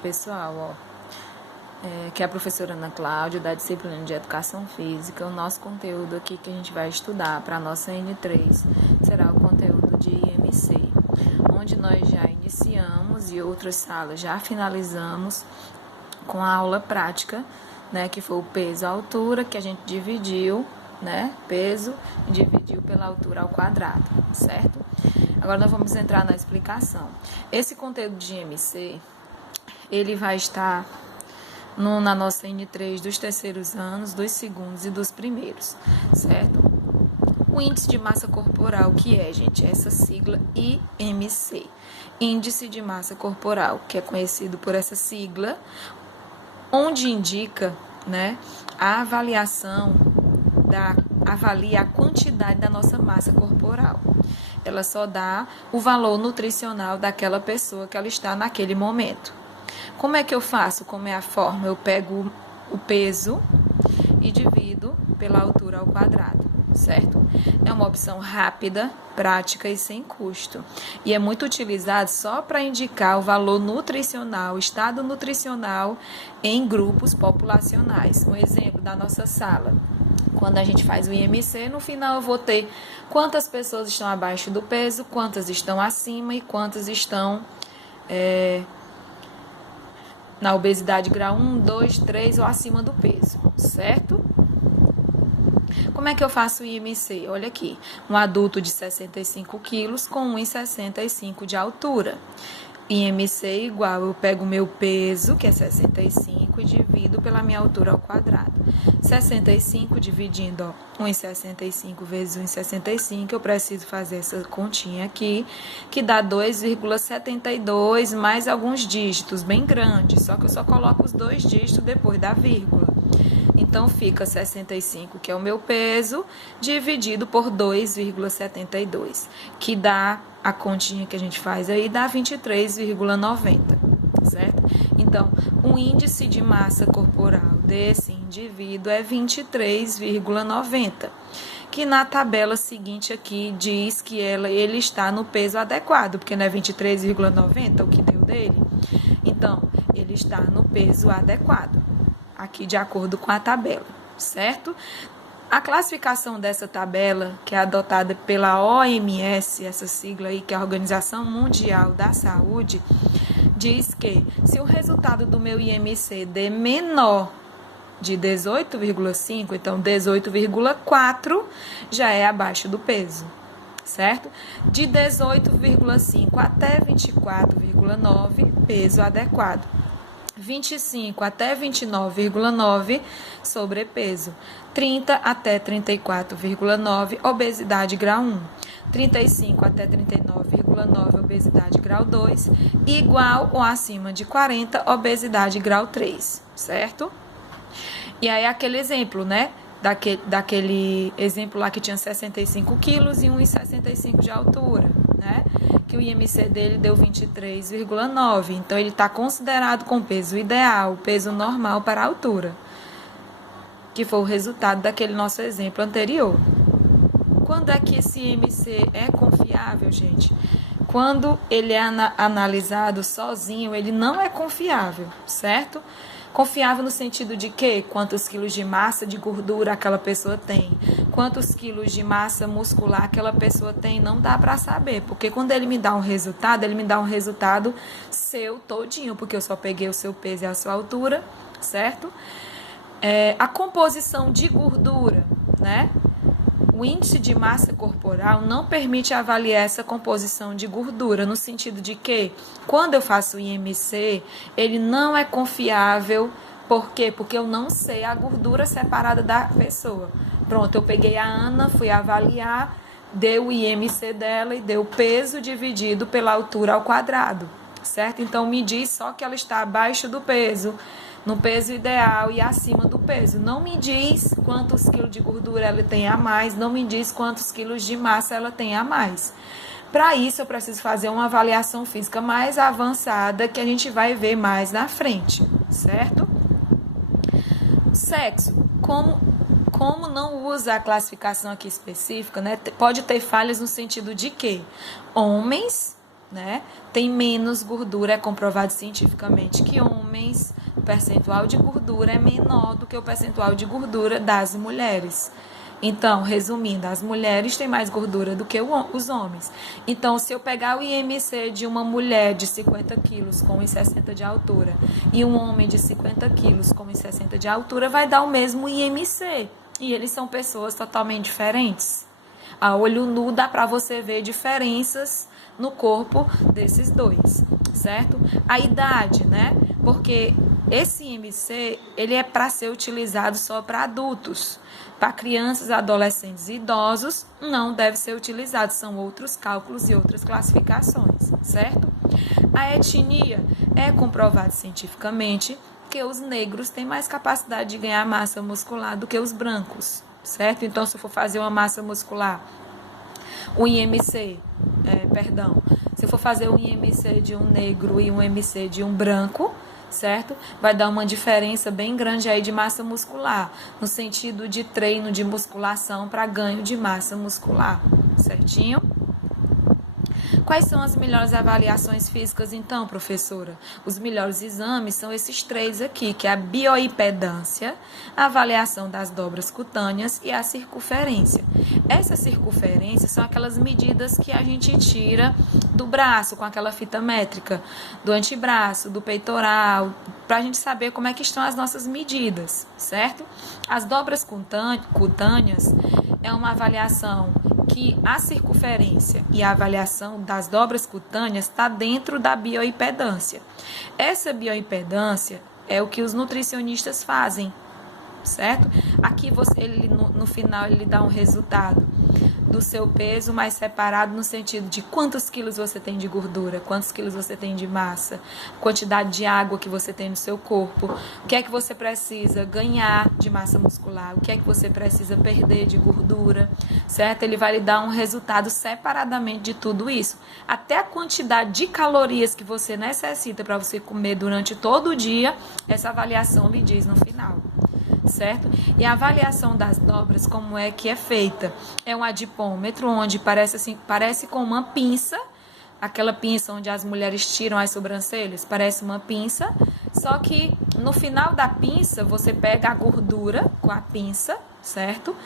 Pessoal, que é a professora Ana Cláudia, da disciplina de Educação Física. O nosso conteúdo aqui que a gente vai estudar para a nossa N3 será o conteúdo de IMC, onde nós já iniciamos e outras salas já finalizamos com a aula prática, que foi o peso à altura, que a gente dividiu, peso e dividiu pela altura ao quadrado, certo? Agora nós vamos entrar na explicação. Esse conteúdo de IMC, ele vai estar na nossa N3 dos terceiros anos, dos segundos e dos primeiros, certo? O índice de massa corporal, que é, gente, essa sigla IMC, índice de massa corporal, que é conhecido por essa sigla, onde indica, a avaliação avalia a quantidade da nossa massa corporal. Ela só dá o valor nutricional daquela pessoa que ela está naquele momento. Como é que eu faço? Como é a forma? Eu pego o peso e divido pela altura ao quadrado, certo? É uma opção rápida, prática e sem custo. E é muito utilizado só para indicar o valor nutricional, estado nutricional em grupos populacionais. Um exemplo da nossa sala. Quando a gente faz o IMC, no final eu vou ter quantas pessoas estão abaixo do peso, quantas estão acima e quantas estão na obesidade grau 1, 2, 3 ou acima do peso, certo? Como é que eu faço o IMC? Olha aqui, um adulto de 65 quilos com 1,65 de altura. IMC igual, eu pego o meu peso, que é 65, e divido pela minha altura ao quadrado. 65 dividindo 1,65 vezes 1,65, eu preciso fazer essa continha aqui, que dá 2,72 mais alguns dígitos bem grandes, só que eu só coloco os 2 dígitos depois da vírgula. Então, fica 65, que é o meu peso, dividido por 2,72, que dá a continha que a gente faz aí, dá 23,90, certo? Então, o índice de massa corporal desse indivíduo é 23,90, que na tabela seguinte aqui diz que ele está no peso adequado, porque não é 23,90 o que deu dele? Então, ele está no peso adequado, aqui de acordo com a tabela, certo? A classificação dessa tabela, que é adotada pela OMS, essa sigla aí, que é a Organização Mundial da Saúde, diz que se o resultado do meu IMC der menor de 18,5, então 18,4 já é abaixo do peso, certo? De 18,5 até 24,9, peso adequado. 25 até 29,9, sobrepeso. 30 até 34,9, obesidade grau 1. 35 até 39,9, obesidade grau 2. Igual ou acima de 40, obesidade grau 3, certo? E aí aquele exemplo, daquele exemplo lá que tinha 65 quilos e 1,65 de altura, que o IMC dele deu 23,9, então ele está considerado com peso ideal, peso normal para a altura, que foi o resultado daquele nosso exemplo anterior. Quando é que esse IMC é confiável, gente? Quando ele é analisado sozinho, ele não é confiável, certo? Confiável no sentido de que quantos quilos de massa de gordura aquela pessoa tem, quantos quilos de massa muscular aquela pessoa tem, não dá para saber, porque quando ele me dá um resultado, ele me dá um resultado seu todinho, porque eu só peguei o seu peso e a sua altura, certo? A composição de gordura, O índice de massa corporal não permite avaliar essa composição de gordura, no sentido de que, quando eu faço o IMC, ele não é confiável. Por quê? Porque eu não sei a gordura separada da pessoa. Pronto, eu peguei a Ana, fui avaliar, deu o IMC dela e deu o peso dividido pela altura ao quadrado, certo? Então, me diz só que ela está abaixo do peso, no peso ideal e acima do peso. Não me diz quantos quilos de gordura ela tem a mais, não me diz quantos quilos de massa ela tem a mais. Para isso, eu preciso fazer uma avaliação física mais avançada, que a gente vai ver mais na frente, certo? Sexo. Como não usa a classificação aqui específica, pode ter falhas no sentido de que homens né, tem menos gordura, é comprovado cientificamente que homens, o percentual de gordura é menor do que o percentual de gordura das mulheres. Então, resumindo, as mulheres têm mais gordura do que os homens. Então, se eu pegar o IMC de uma mulher de 50 quilos com 1,60 de altura e um homem de 50 quilos com 1,60 de altura, vai dar o mesmo IMC. E eles são pessoas totalmente diferentes. A olho nu dá para você ver diferenças no corpo desses dois, certo? A idade, né? Porque esse IMC, ele é para ser utilizado só para adultos. Para crianças, adolescentes e idosos, não deve ser utilizado. São outros cálculos e outras classificações, certo? A etnia é comprovado cientificamente que os negros têm mais capacidade de ganhar massa muscular do que os brancos, certo? Então, se eu for fazer uma massa muscular, o IMC, se eu for fazer um IMC de um negro e um IMC de um branco, certo? Vai dar uma diferença bem grande aí de massa muscular, no sentido de treino de musculação para ganho de massa muscular, certinho? Quais são as melhores avaliações físicas, então, professora? Os melhores exames são esses três aqui, que é a bioimpedância, a avaliação das dobras cutâneas e a circunferência. Essas circunferências são aquelas medidas que a gente tira do braço, com aquela fita métrica, do antebraço, do peitoral, para a gente saber como é que estão as nossas medidas, certo? As dobras cutâneas é uma avaliação que a circunferência e a avaliação das dobras cutâneas está dentro da bioimpedância. Essa bioimpedância é o que os nutricionistas fazem, certo? Aqui ele, no final ele dá um resultado do seu peso, mas separado no sentido de quantos quilos você tem de gordura, quantos quilos você tem de massa, quantidade de água que você tem no seu corpo, o que é que você precisa ganhar de massa muscular, o que é que você precisa perder de gordura, certo? Ele vai lhe dar um resultado separadamente de tudo isso. Até a quantidade de calorias que você necessita para você comer durante todo o dia, essa avaliação lhe diz no final. Certo? E a avaliação das dobras, como é que é feita? É um adipômetro, onde parece com uma pinça, aquela pinça onde as mulheres tiram as sobrancelhas, parece uma pinça, só que no final da pinça, você pega a gordura com a pinça, certo?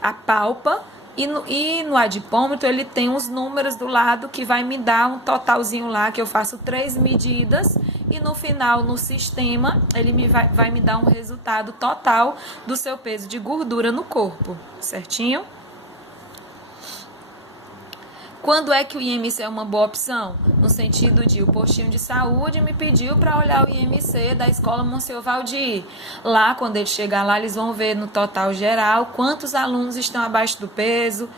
Apalpa, e no adipômetro ele tem uns números do lado que vai me dar um totalzinho lá, que eu faço 3 medidas, e no final, no sistema, ele vai me dar um resultado total do seu peso de gordura no corpo, certinho? Quando é que o IMC é uma boa opção? No sentido de o postinho de saúde me pediu para olhar o IMC da escola Monsenhor Valdir. Lá, quando ele chegar lá, eles vão ver no total geral quantos alunos estão abaixo do peso,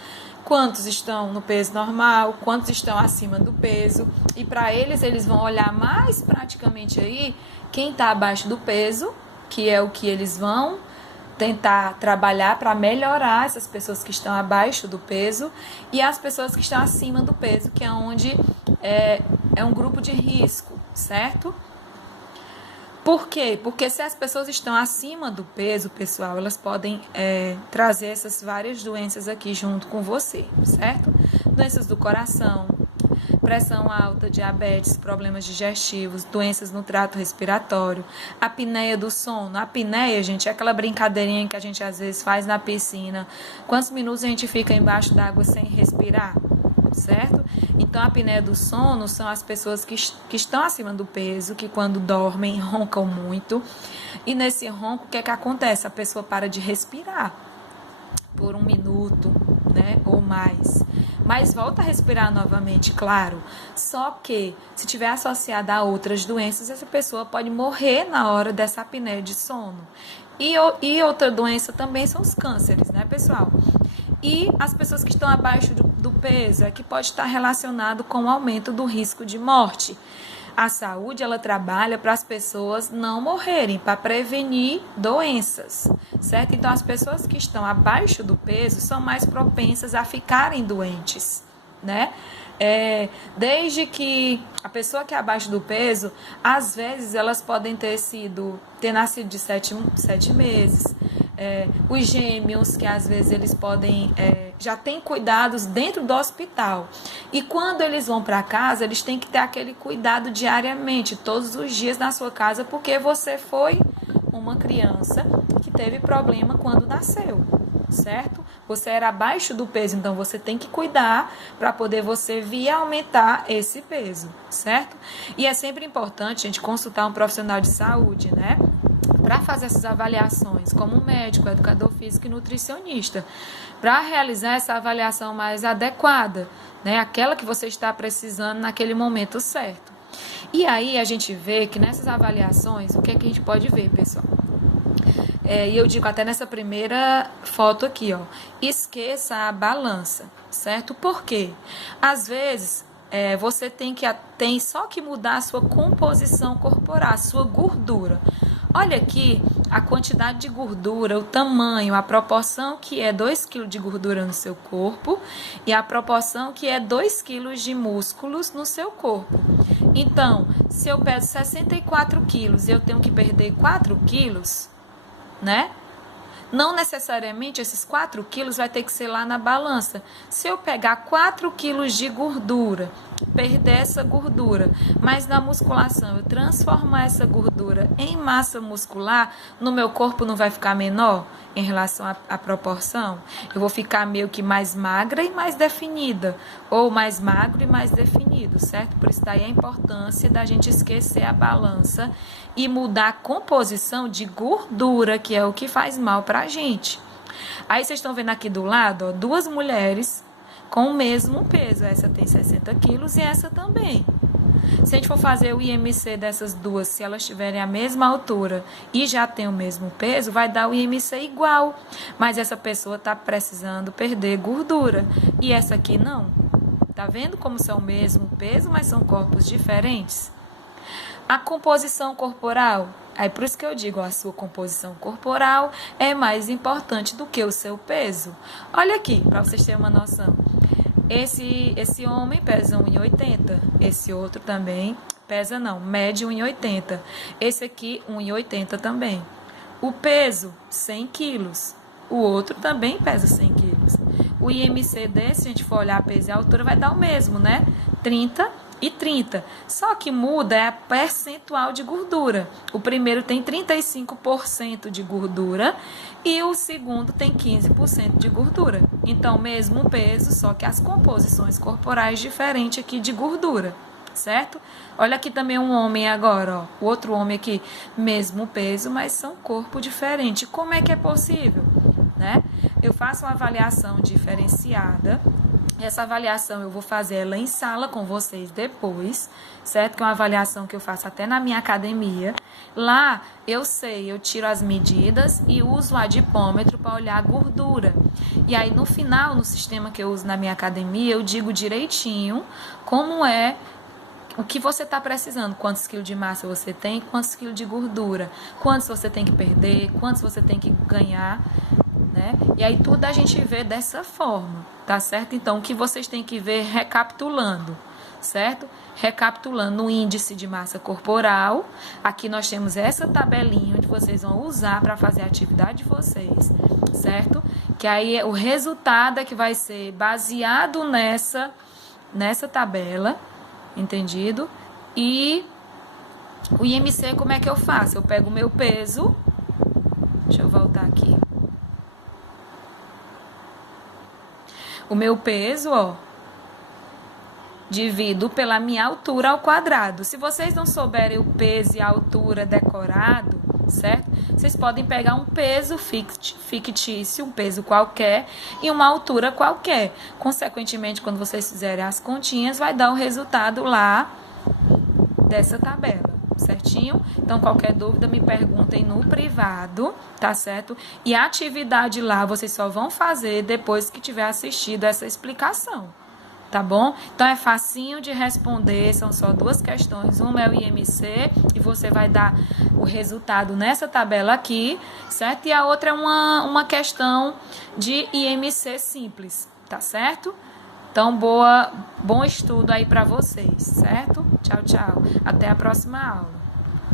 quantos estão no peso normal, quantos estão acima do peso. E para eles vão olhar mais praticamente aí quem está abaixo do peso, que é o que eles vão tentar trabalhar para melhorar essas pessoas que estão abaixo do peso, e as pessoas que estão acima do peso, que é onde é um grupo de risco, certo? Por quê? Porque se as pessoas estão acima do peso, pessoal, elas podem trazer essas várias doenças aqui junto com você, certo? Doenças do coração, pressão alta, diabetes, problemas digestivos, doenças no trato respiratório, apneia do sono. A apneia, gente, é aquela brincadeirinha que a gente às vezes faz na piscina. Quantos minutos a gente fica embaixo d'água sem respirar? Certo? Então, a apneia do sono são as pessoas que estão acima do peso, que quando dormem roncam muito. E nesse ronco, o que é que acontece? A pessoa para de respirar por 1 minuto, né, ou mais. Mas volta a respirar novamente, claro. Só que, se tiver associada a outras doenças, essa pessoa pode morrer na hora dessa apneia de sono. E outra doença também são os cânceres, né, pessoal? E as pessoas que estão abaixo do peso, que pode estar relacionado com o aumento do risco de morte. A saúde, ela trabalha para as pessoas não morrerem, para prevenir doenças, certo? Então, as pessoas que estão abaixo do peso são mais propensas a ficarem doentes, né? Desde que a pessoa que é abaixo do peso, às vezes elas podem ter nascido de 7 meses, os gêmeos, que às vezes eles podem, já tem cuidados dentro do hospital. E quando eles vão para casa, eles têm que ter aquele cuidado diariamente, todos os dias na sua casa, porque você foi uma criança que teve problema quando nasceu, certo? Você era abaixo do peso, então você tem que cuidar para poder você vir aumentar esse peso, certo? E é sempre importante a gente consultar um profissional de saúde, né? Para fazer essas avaliações, como um médico, educador físico e nutricionista, para realizar essa avaliação mais adequada, né? Aquela que você está precisando naquele momento certo. E aí a gente vê que nessas avaliações, o que é que a gente pode ver, pessoal? E eu digo até nessa primeira foto aqui, ó, esqueça a balança, certo? Por quê? Às vezes, você tem só que mudar a sua composição corporal, a sua gordura. Olha aqui a quantidade de gordura, o tamanho, a proporção que é 2 kg de gordura no seu corpo e a proporção que é 2 kg de músculos no seu corpo. Então, se eu peso 64 quilos e eu tenho que perder 4 quilos, né? Não necessariamente esses 4 quilos vai ter que ser lá na balança. Se eu pegar 4 quilos de gordura, perder essa gordura, mas na musculação eu transformar essa gordura em massa muscular, no meu corpo não vai ficar menor em relação à proporção? Eu vou ficar meio que mais magra e mais definida, ou mais magro e mais definido, certo? Por isso daí a importância da gente esquecer a balança e mudar a composição de gordura, que é o que faz mal pra gente. Aí vocês estão vendo aqui do lado, ó, 2 mulheres com o mesmo peso. Essa tem 60 quilos e essa também. Se a gente for fazer o IMC dessas duas, se elas tiverem a mesma altura e já tem o mesmo peso, vai dar o IMC igual. Mas essa pessoa está precisando perder gordura e essa aqui não. Tá vendo como são o mesmo peso, mas são corpos diferentes? A composição corporal, aí por isso que eu digo, a sua composição corporal é mais importante do que o seu peso. Olha aqui, para vocês terem uma noção. Esse homem pesa 1,80, esse outro também mede 1,80. Esse aqui 1,80 também. O peso, 100 quilos. O outro também pesa 100 quilos. O IMC desse, se a gente for olhar a peso e a altura, vai dar o mesmo, né? 30 e 30. Só que muda é a percentual de gordura. O primeiro tem 35% de gordura e o segundo tem 15% de gordura. Então, mesmo peso, só que as composições corporais diferentes aqui de gordura, certo? Olha aqui também um homem agora, ó. O outro homem aqui, mesmo peso, mas são corpo diferente. Como é que é possível, né? Eu faço uma avaliação diferenciada. Essa avaliação eu vou fazer ela em sala com vocês depois, certo? Que é uma avaliação que eu faço até na minha academia. Lá eu tiro as medidas e uso o adipômetro para olhar a gordura. E aí no final, no sistema que eu uso na minha academia, eu digo direitinho como é o que você está precisando, quantos quilos de massa você tem, quantos quilos de gordura, quantos você tem que perder, quantos você tem que ganhar, né? E aí tudo a gente vê dessa forma, tá certo? Então, o que vocês têm que ver recapitulando, certo? Recapitulando o índice de massa corporal, aqui nós temos essa tabelinha onde vocês vão usar para fazer a atividade de vocês, certo? Que aí o resultado é que vai ser baseado nessa tabela, entendido? E o IMC, como é que eu faço? Eu pego o meu peso, deixa eu voltar aqui. O meu peso, ó, divido pela minha altura ao quadrado. Se vocês não souberem o peso e a altura decorado, certo? Vocês podem pegar um peso fictício, um peso qualquer e uma altura qualquer. Consequentemente, quando vocês fizerem as continhas, vai dar o resultado lá dessa tabela, certinho? Então, qualquer dúvida, me perguntem no privado, tá certo? E a atividade lá, vocês só vão fazer depois que tiver assistido essa explicação, tá bom? Então, é facinho de responder, são só 2 questões. Uma é o IMC e você vai dar o resultado nessa tabela aqui, certo? E a outra é uma questão de IMC simples, tá certo? Então, bom estudo aí para vocês, certo? Tchau, tchau. Até a próxima aula.